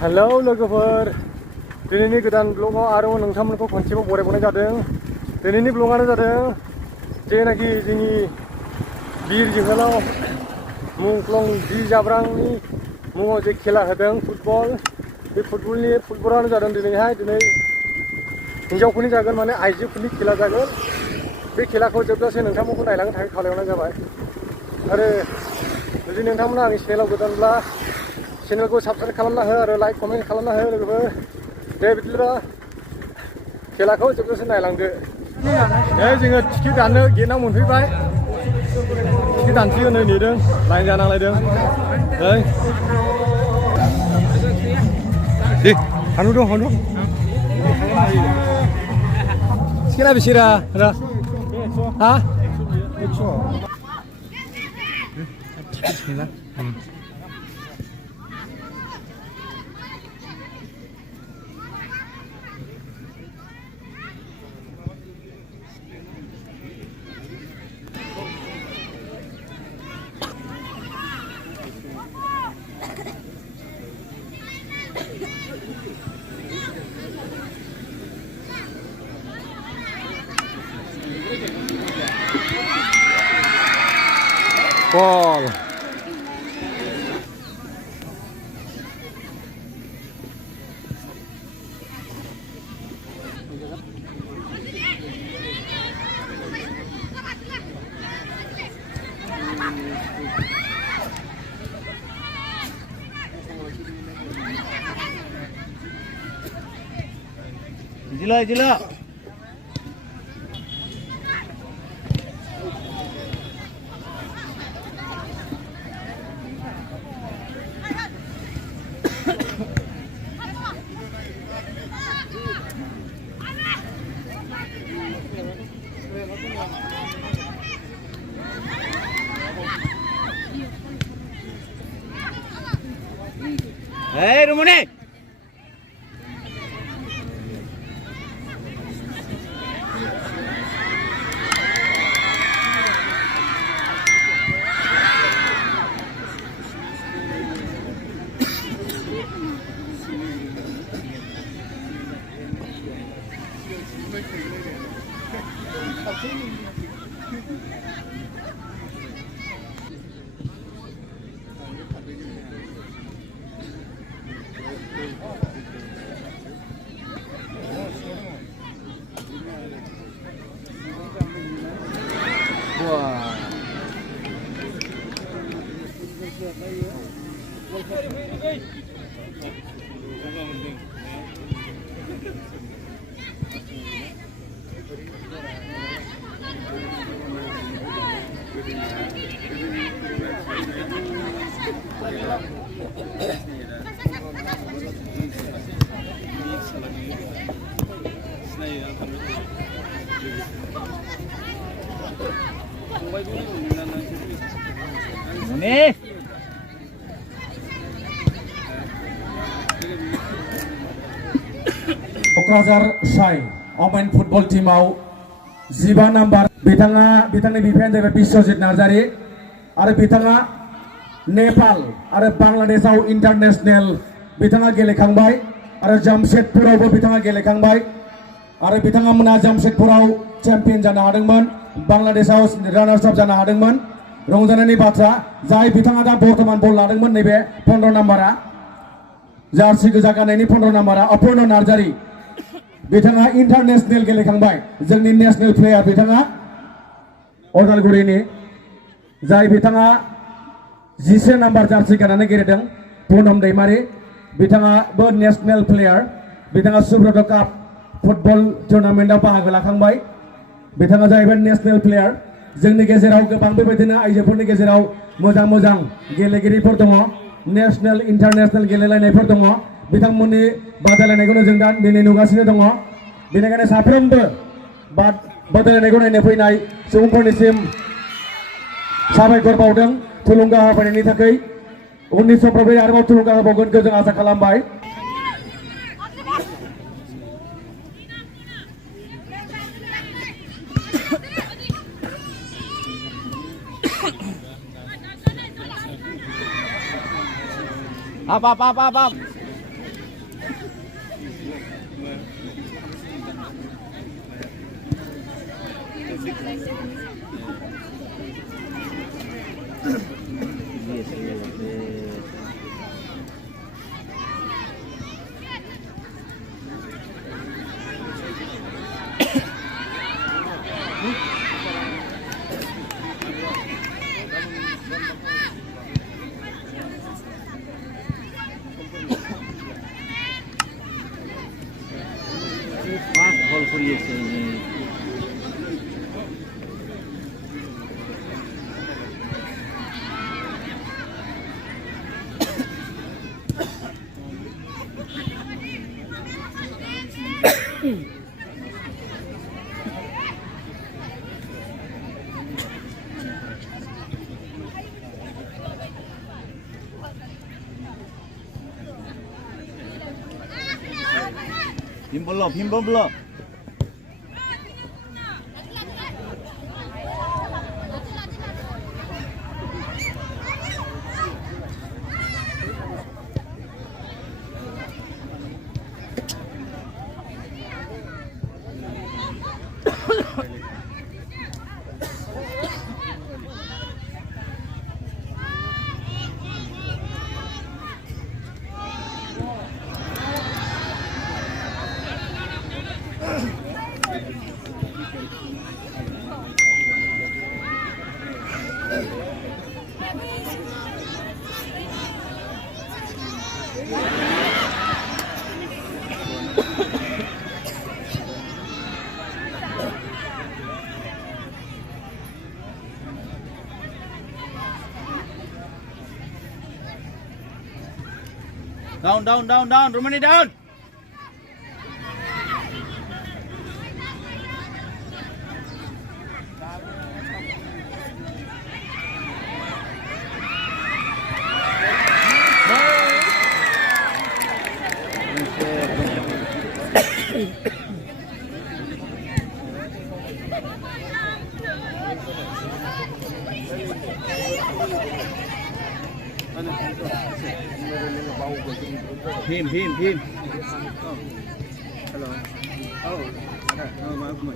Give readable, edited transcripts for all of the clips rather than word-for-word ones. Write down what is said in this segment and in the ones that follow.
Hello लोगोफोर, दिनैनि गोदान ब्लगाव आरो नोंथांमोनखौ खनसेबाव बरायबावनाय जादों। दिनैनि ब्लगानो जादों जेनाखि जोंनि बिर जोहोलाव मुंख्लं बि जाब्रांनि मुङाव जे खेला होदों फुटबल, बे फुटबलानो जादों दिनै हिन्जावफोरनि जागोन, माने आइजोफोरनि खेला जागोन। बे खेलाखौ जोबजासे नोंथांमोनखौ नायलांनो थाखाय खावलायहरनाय जाबाय। आरो जुदि नोंथांमोना आंनि चेनेलाव गोदानब्ला चेनेलखौ साबस्क्राइब खालामना हो आरो लाइक कमेन्ट खालामना हो लोगोफोर। दे बिदिब्ला खेलाखौ जोबजासे नायलांदो। जोङो टिकेट दाननो गेटआव मोनफैबाय। टिकेट दानसिगोन, नै नेदों, लाइन जानांलायदों। दे हानु दं हानु टिकेटआ बेसेरा हा टिकेट गैला। Ball. Jila. Hey, Rumone. Nih. Kokrajhar साइ अमेन फुटबल टीमाव 15 नम्बर बिथांनि बिफायानो जाबाय बिश्वजित नार्जारी आरो बिथाङा नेपाल आरो बांलादेशआव इन्टारनेशनेल बिथाङा गेलेखांबाय आरो जामशेदपुरावबो बिथाङा गेलेखांबाय आरो बिथाङा जामशेदपुराव चेम्पियन जानो हादोंमोन, बांलादेशआव रानार्स आप जानो हादोंमोन। रंजानायनि बाथ्रा, जाय बिथाङा दा बर्तमान बल लादोंमोन, नैबे 15 नम्बरा जार्सि गोजा गाननायनि 15 नम्बरा अपुर्न नार्जारी, बिथाङा इन्टारनेशनेल गेलेखांबाय। जोंनि नेशनेल प्लेयार बिथाङा अदालगुरिनि, जाय बिथाङा 10 नम्बर जार्सि गाननानै गेलेदों, पुनम दैमारी, बिथाङाबो नेशनेल प्लेयार। बिथाङा सुब्रत काप फुटबल टुर्नामेन्टआव बाहागो लाखांबाय। बिथाङा जाहैबाय नेशनेल प्लेयार। जोंनि गेजेराव गोबां बेबायदिनो आइजोफोरनि गेजेराव मोजां गेलेगिरिफोर दङ, नेशनेल इन्टारनेशनेल गेलेलायनायफोर दङ। बिथांमोननि बादायलायनायखौनो जों दा दिनै नुगासिनो दङ। बेनिखायनो साफ्रोमबो बादायलायनायखौ नायनो फैनाय सुबुंफोरनिसिम साबायखर बावदों थुलुंगा होफैनायनि थाखाय। उननि समफ्राव आरोबाव थुलुंगा होबावगोनखौ जों आसा खालामबाय। Up. করিয়েছে 힘 벌러 down Romani down Him. Hello. Oh, my.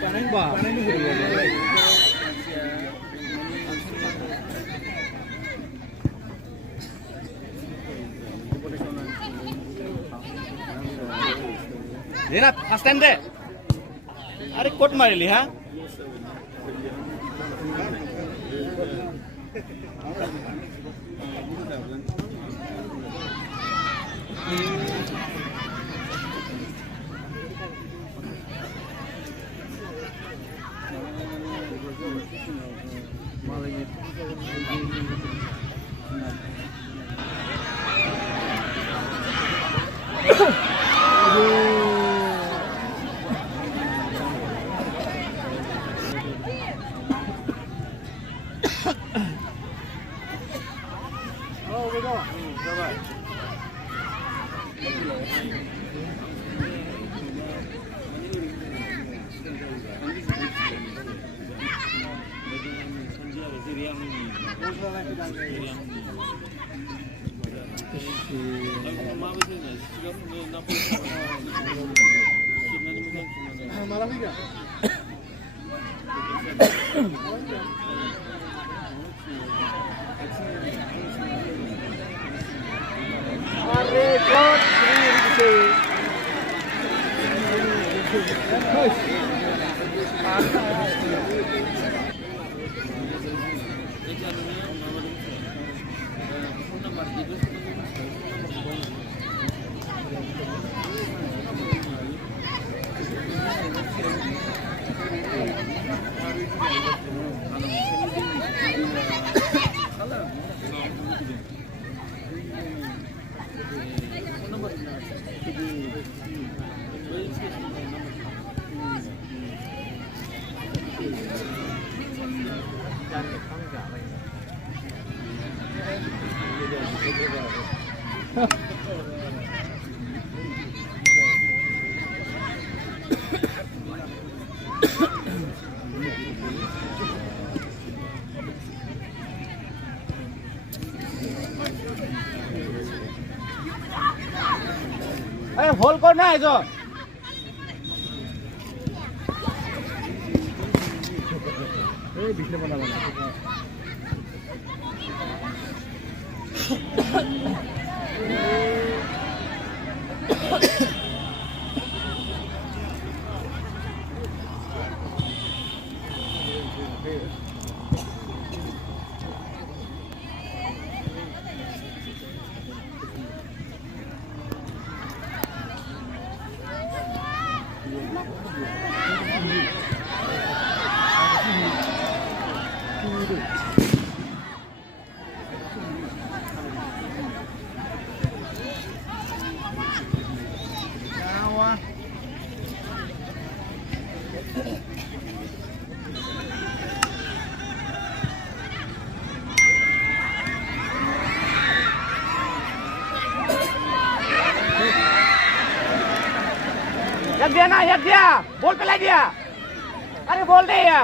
Panen ba? Zenat, stand there. अरे कोट मारेली हाँ अरे होल कर ना है जो Yak dia nak, yak dia. Bol pelai dia. Ada bol dia ya.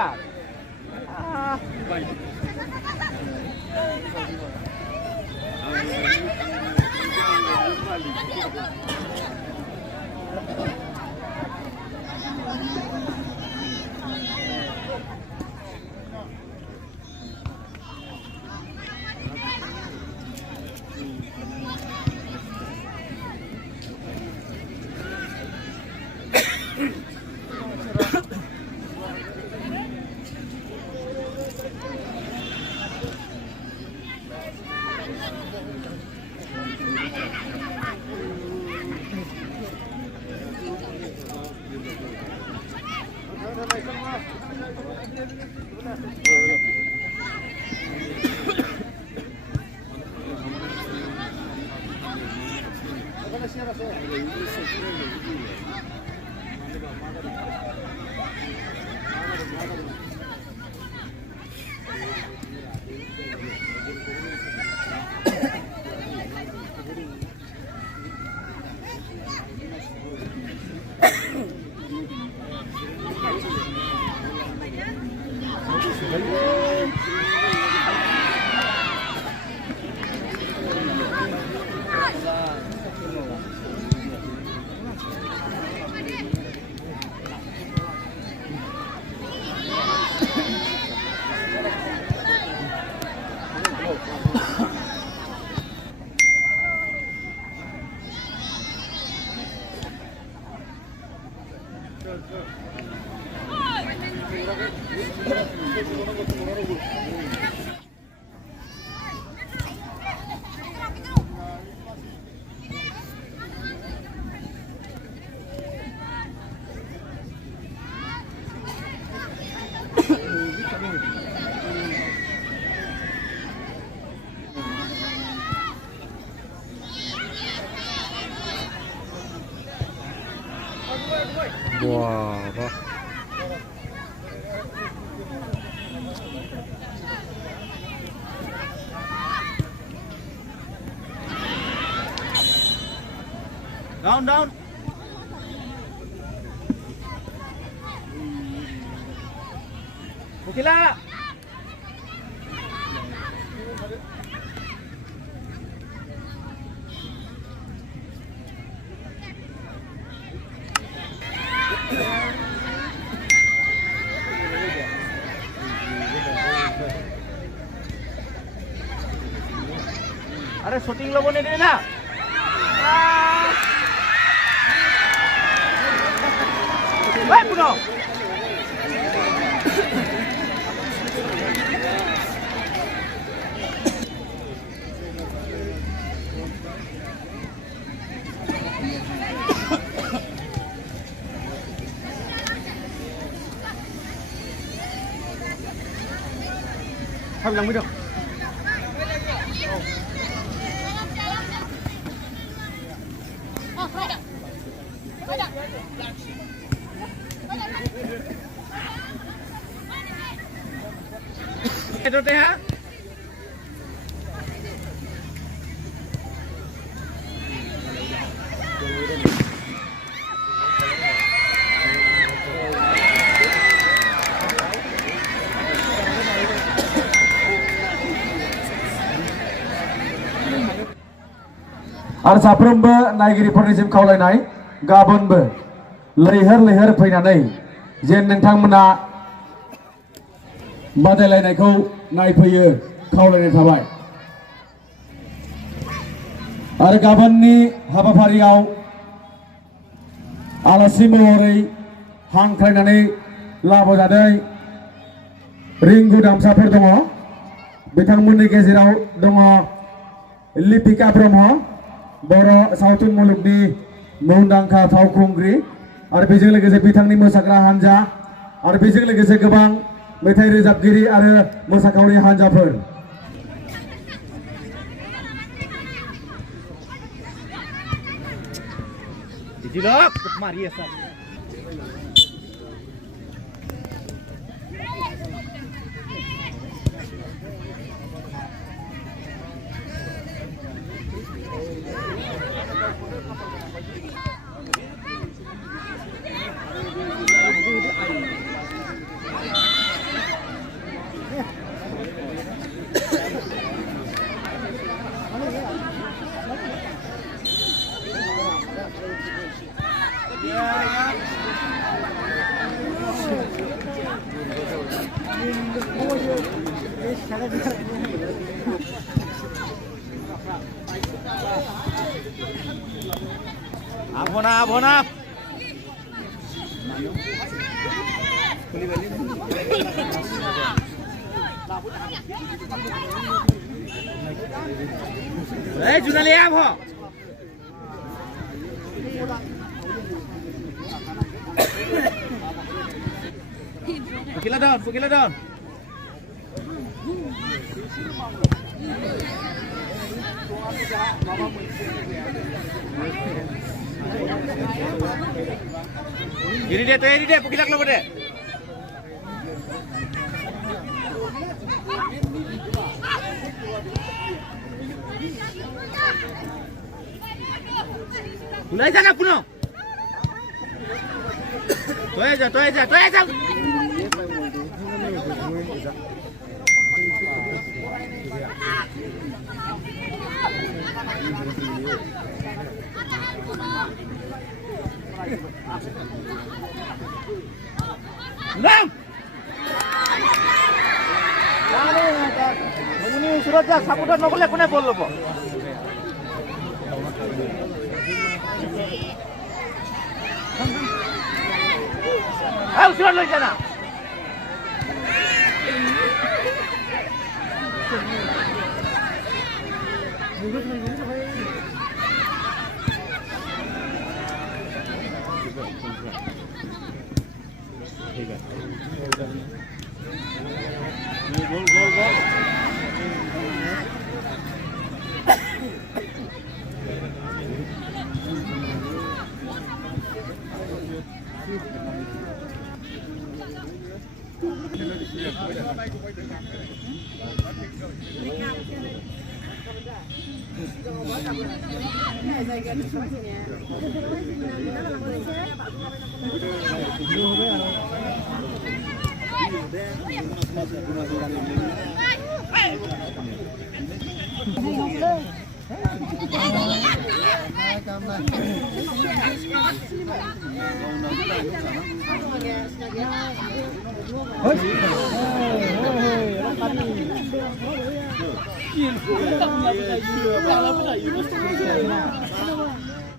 Wah, apa? Down, down. Bukila. अरे shooting लोगों ने दे ना भाई पुनो không làm mới được Itu teh ha? आरो साफ्रोमबो नायगिरिफोरनिसिम खावलायनाय गाबोनबो लैहोर फैनानै जेन नोंथांमोना बादायलायनायखौ नायफैयो खावलायनाय थाबाय आरो गाबोननि हाबाफारियाव आलासि महरै हांख्रायनानै लाबोजानाय रिंगु दामसाफोर दङ बिथांमोननि गेजेराव दङ लिपिका ब्रह्म बर' सावथुन मुलुगनि मुंदांखा फावखुंग्रि आरो बेजों लोगोसे बिथांनि मोसाग्रा हानजा आरो बेजों लोगोसे गोबां मेथाइ रोजाबगिरि आरो मोसाखावरि हान्जाफोर Dijilok, mari ya. Abona. Juna lihat ho. Pukila down. Ini dia, pukila keluar deh. Mulai sana puno. Tuh aja. Enam. Ini suratnya sapudan no boleh kune bol lobo. Ayo surat lo sana. Gol.